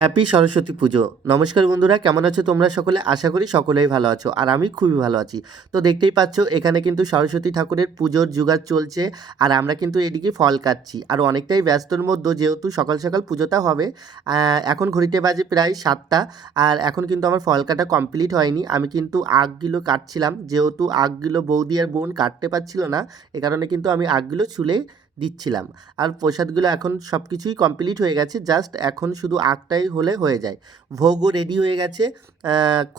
Happy Saraswati পুজো। নমস্কার বন্ধুরা, কেমন আছো তোমরা? সকলে আশা করি সকলেই ভালো আছো, আর আমি খুবই ভালো আছি। তো দেখতেই পাচ্ছ, এখানে কিন্তু সরস্বতী ঠাকুরের পুজোর জোগাড় চলছে, আর আমরা কিন্তু এদিকে ফল কাটছি। আর অনেকটাই ব্যস্তর মধ্যে যেহেতু সকাল সকাল পুজোটা হবে এখন ঘড়িতে বাজে প্রায় সাতটা, আর এখন কিন্তু আমার ফল কাটা কমপ্লিট হয়নি। আমি কিন্তু আগগুলো কাটছিলাম, যেহেতু আগগুলো বৌদি আর বোন কাটতে পারছিল না, এ কারণে কিন্তু আমি আগগুলো ছুলে দিচ্ছিলাম। আর প্রসাদগুলো এখন সব কিছুই কমপ্লিট হয়ে গেছে জাস্ট এখন শুধু আগটাই হলে হয়ে যায়। ভোগও রেডি হয়ে গেছে।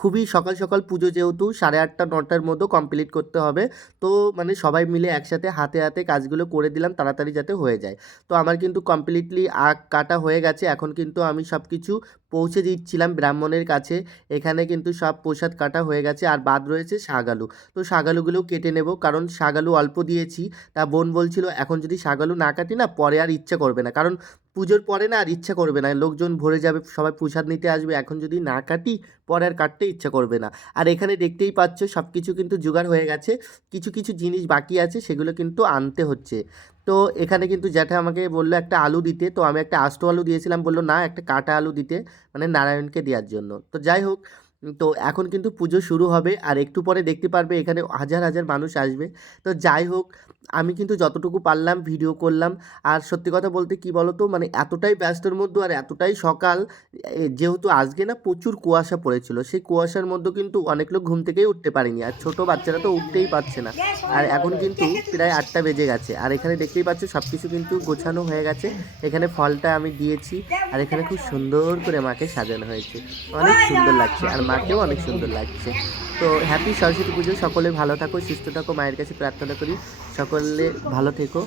খুবই সকাল সকাল পুজো যেহেতু, সাড়ে আটটা, নটার মধ্যে কমপ্লিট করতে হবে। তো মানে সবাই মিলে একসাথে হাতে হাতে কাজগুলো করে দিলাম, তাড়াতাড়ি যাতে হয়ে যায়। তো আমার কিন্তু কমপ্লিটলি আগ কাটা হয়ে গেছে। এখন কিন্তু আমি সব কিছু পৌঁছে দিচ্ছিলাম ব্রাহ্মণের কাছে। এখানে কিন্তু সব প্রসাদ কাটা হয়ে গেছে। আর বাদ রয়েছে শাগালু তো শাগালুগুলোও কেটে নেব। কারণ শাগালু অল্প দিয়েছি। তা বোন বলছিল, এখন যদি শাগালু না কাটি না, পরে আর ইচ্ছা করবে না। কারণ পুজোর পরে না আর ইচ্ছা করবে না। লোকজন ভরে যাবে, সবাই প্রসাদ নিতে আসবে। এখন যদি না কাটি, পরে আর কাটতে ইচ্ছা করবে না। আর এখানে দেখতেই পাচ্ছ সব কিছু কিন্তু জোগাড় হয়ে গেছে। কিছু কিছু জিনিস বাকি আছে, সেগুলো কিন্তু আনতে হচ্ছে। তো এখানে কিন্তু জ্যাঠা আমাকে বলল একটা আলু দিতে। তো আমি একটা আস্ত আলু দিয়েছিলাম, বলল না, একটা কাটা আলু দিতে মানে নারায়ণকে দেওয়ার জন্য। তো যাই হোক, তো এখন কিন্তু পুজো শুরু হবে। আর একটু পরে দেখতে পারবে, এখানে হাজার হাজার মানুষ আসবে। তো যাই হোক আমি কিন্তু যতটুকু পারলাম ভিডিও করলাম। আর সত্যি কথা বলতে কি বলো তো মানে এতটাই ব্যস্তর মধ্যে আর এতটাই সকাল যেহেতু আজকে না প্রচুর কুয়াশা পড়েছিল, সেই কুয়াশার মধ্যে কিন্তু অনেক লোক ঘুম থেকেই উঠতে পারেনি। আর ছোট বাচ্চারা তো উঠতেই পারছে না। আর এখন কিন্তু প্রায় আটটা বেজে গেছে। আর এখানে দেখতেই পাচ্ছ সব কিছু কিন্তু গোছানো হয়ে গেছে। এখানে ফলটা আমি দিয়েছি। আর এখানে খুব সুন্দর করে মাকে সাজানো হয়েছে। অনেক সুন্দর লাগছে। আর মাকেও অনেক সুন্দর লাগছে। তো হ্যাপি সরস্বতী পুজো। সকলে ভালো থাকো, সুস্থ থাকো, মায়ের কাছে প্রার্থনা করি। সকলে ভালো থেকো।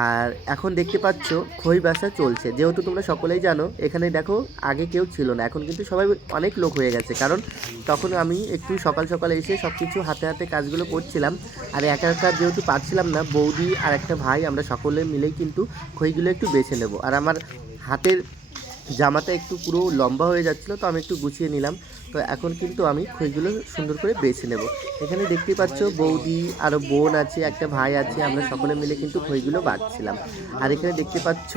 আর এখন দেখতে পাচ্ছ, খই বাসা চলছে। যেহেতু তোমরা সকলেই জানো, এখানে দেখো আগে কেউ ছিল না। এখন কিন্তু সবাই অনেক লোক হয়ে গেছে। কারণ তখন আমি একটু সকাল সকাল এসে সব কিছু হাতে হাতে কাজগুলো করছিলাম। আর একা একা যেহেতু পারছিলাম না, বৌদি আর একটা ভাই, আমরা সকলে মিলেই কিন্তু খইগুলো একটু বেছে নেব। আর আমার হাতের জামাটা একটু পুরো লম্বা হয়ে যাচ্ছিল, তো আমি একটু গুছিয়ে নিলাম। তো এখন কিন্তু আমি খইগুলো সুন্দর করে বেছে নেব। এখানে দেখতে পাচ্ছ বৌদি আরও বোন আছে, একটা ভাই আছে, আমরা সকলে মিলে কিন্তু খইগুলো বাঁচছিলাম আর এখানে দেখতে পাচ্ছ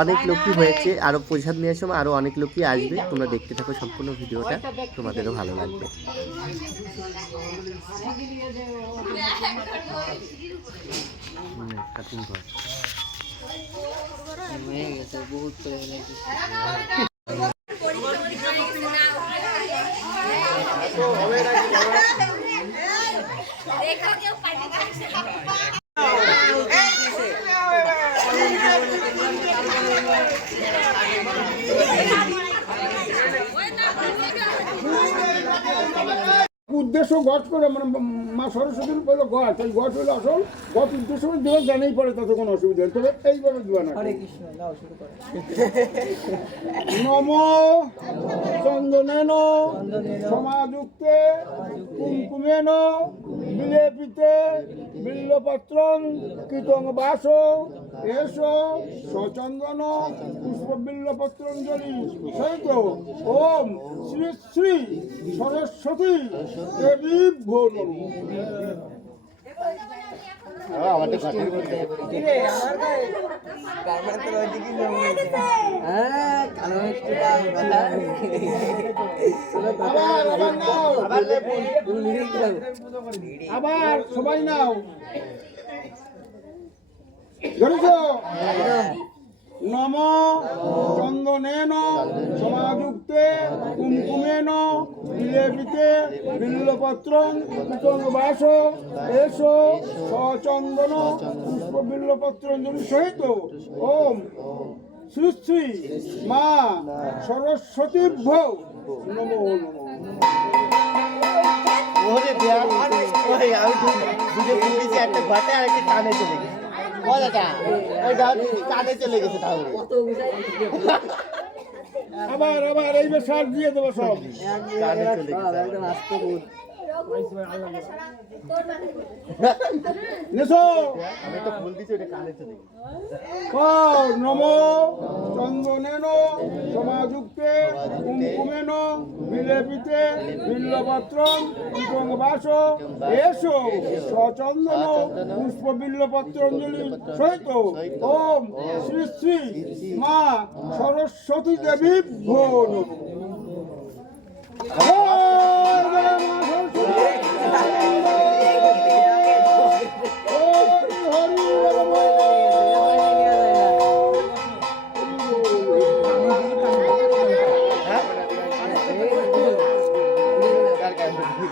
অনেক লোকই হয়েছে আরও প্রসাদ নেওয়ার সময় আরও অনেক লোকই আসবে। তোমরা দেখতে থাকো সম্পূর্ণ ভিডিওটা, তোমাদেরও ভালো লাগবে। হুম, কাটিং কর। উদ্দেশ্য গছ করে মানে মা সরস্বতীর বলল গছ এই গছ হলো আসল গছ উদ্দেশ্য করে দেওয়া জানেই পড়ে তাতে কোনো অসুবিধা নেই। তবে এইভাবে দেওয়া না নম চন্দনেন সমাযুক্তে কুমকুমেন বিলেপিতে বিল্লপত্রং কীতং বাস, এস সচন্দন পুষ্প বিল্লপত্রঞ্জলি সহিত ওম শ্রী শ্রী সরস্বতী দেবী ভো নমঃ। আবার সবাই নাও। ধরেছ? নম চন্দনেন, সমাযুক্তে, কুমকুমেন, বিলেপিতে, বিল্লপত্রং বাস এস, সচন্দন পুষ্প বিল্লপত্রঞ্জলি সহিত। ওম শ্রী শ্রী মা সরস্বতী ভো নমো নমো। একটা ঘাটে আর একটা কানে চলে গেছে। ও দাদা ওই গাড়ি কানে চলে গেছে তাহলে। আবার আবার এইবার সার দিয়ে দেবো সব। কানে চলে গেছে নেছো? কও নম চন্দনেন সমাযুক্তে কুমকুমেন বিলেপিতে বিল্লপত্রম কুটং বাস এসো সচন্দন পুষ্প বিল্লপত্রঞ্জলি সহিত। ওম শ্রী শ্রী মা সরস্বতী দেবী ভো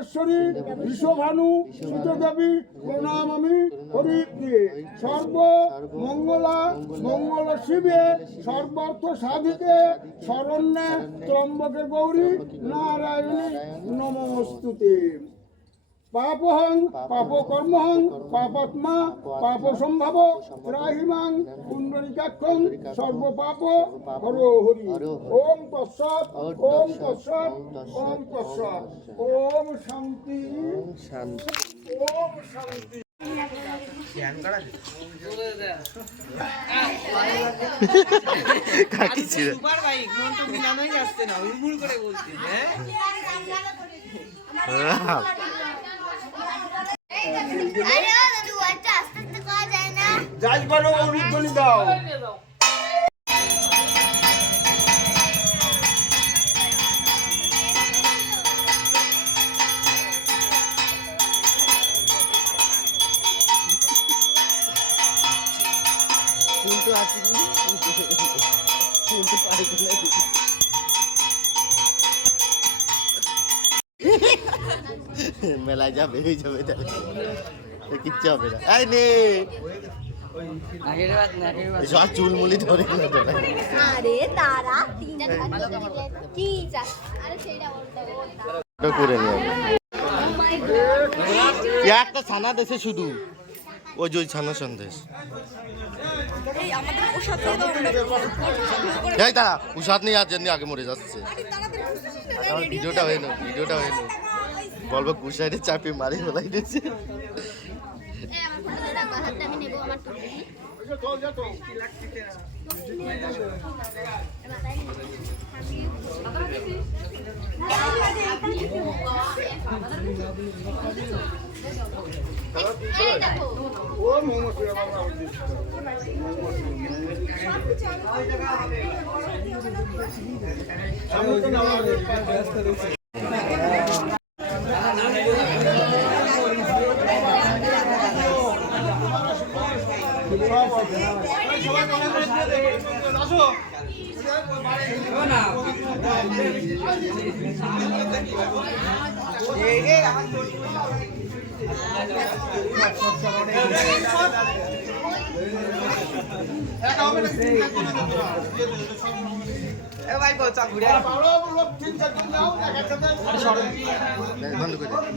বৃন্দাবনেশ্বরী বিশ্বভানু, সুতদেবী, প্রণাম আমি হরিপ্রিয়ে সর্ব মঙ্গলা, মঙ্গল শিবে, সর্বার্থ সাধিকে শরণ্যে ত্রম্বকে গৌরী, নারায়ণী নমস্তুতে। পাপহং পাপকর্মহং পাপাত্মা পাপ সম্ভাব ত্রাহিমাং পুণ্ডরিকাক্ষং সর্বপাপ হর হরি ওম তৎসৎ ওম তৎসৎ ওম তৎসৎ ওম শান্তি ওম শান্তি কাকি ছিল মন তো মিলানোই যাচ্ছে না উড়মুড় করে বলছিস হ্যাঁ আরে ও দাদু একটা আস্তে আস্তে করা যায় না যাই করো অনুধ্বনি দাও। কিন্তু আসিনি কিন্তু পারে মেলায় যাবে হয়ে যাবে তাহলে। কিচ্ছু হবে না। এই নে। সব চুলমুলি ধরে না তোরা। আরে তারা তিনটা কি চা আরে সেইটা ওটা ওটা ওটা করে নিও ও মাই গড এ একটা ছানা দেশে শুধু। ওই যে ছানা সন্দেশ। এই তারা উষাদ নিয়ে আর জন্য আগে মরে যাচ্ছে। ভিডিওটা হয়ে ভিডিওটা হয়ে বলব কুশাইরে চাপে মারি ফেলাই দিয়েছে। ফটো দাও হাতটা আমি নেব আমার টুপি এই দেখো ও মোমো সুরা বাবা এ ভাই বল চা ঘুরে বন্ধ করে।